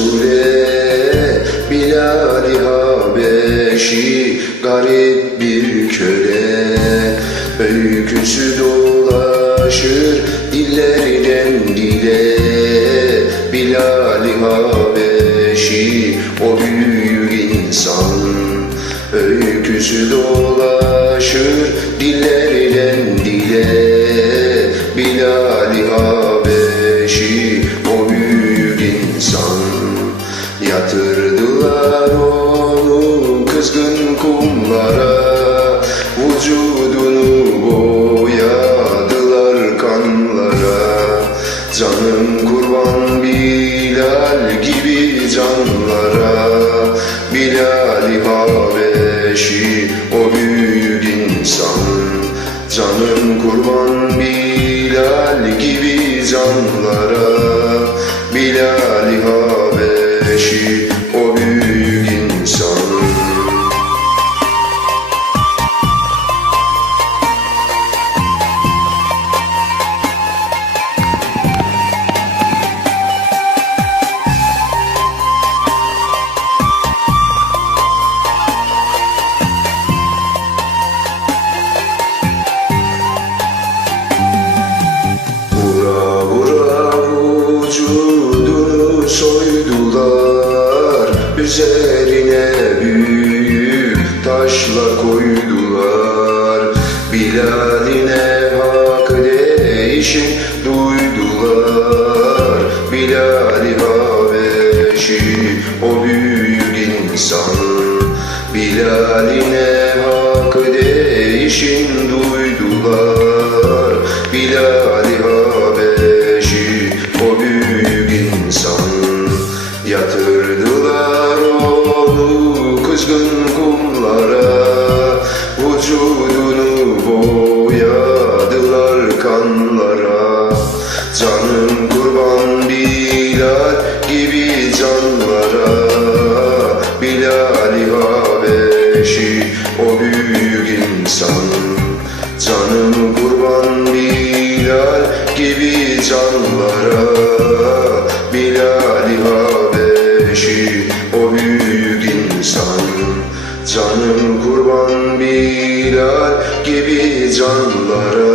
Resul'e, Bilal-i Habeşi garip bir köle. Öyküsü dolaşır dillerden dile, Bilal-i Habeşi o büyük insan. Öyküsü dolaşır dillerden dile, Bilal-i Habeşi o büyük insan. Yatırdılar onu kızgın kumlara, vücudunu boyadılar kanlara. Canım kurban Bilal gibi canlara, Bilal-i Habeşi o büyük insan. Canım kurban Bilal gibi canlara, Bilal-i Habeşi o büyük insan. Vücudunu soydular, üzerine büyük taşla koydular. Bilal'ine hak değişin duydular, Bilal-i Habeşi o büyük insan. Bilal'ine hak değişin duydular, Bilal-i Habeşi o büyük insan. Yatırdılar onu kızgın kumlara, vücudunu boyadılar kanlara. Canım kurban Bilal gibi canlara, Bilal-i Habeşi o büyük insan. Canım kurban Bilal gibi canlara, Bilal-i Habeşi o büyük insan. Canım kurban Bilal gibi canlara,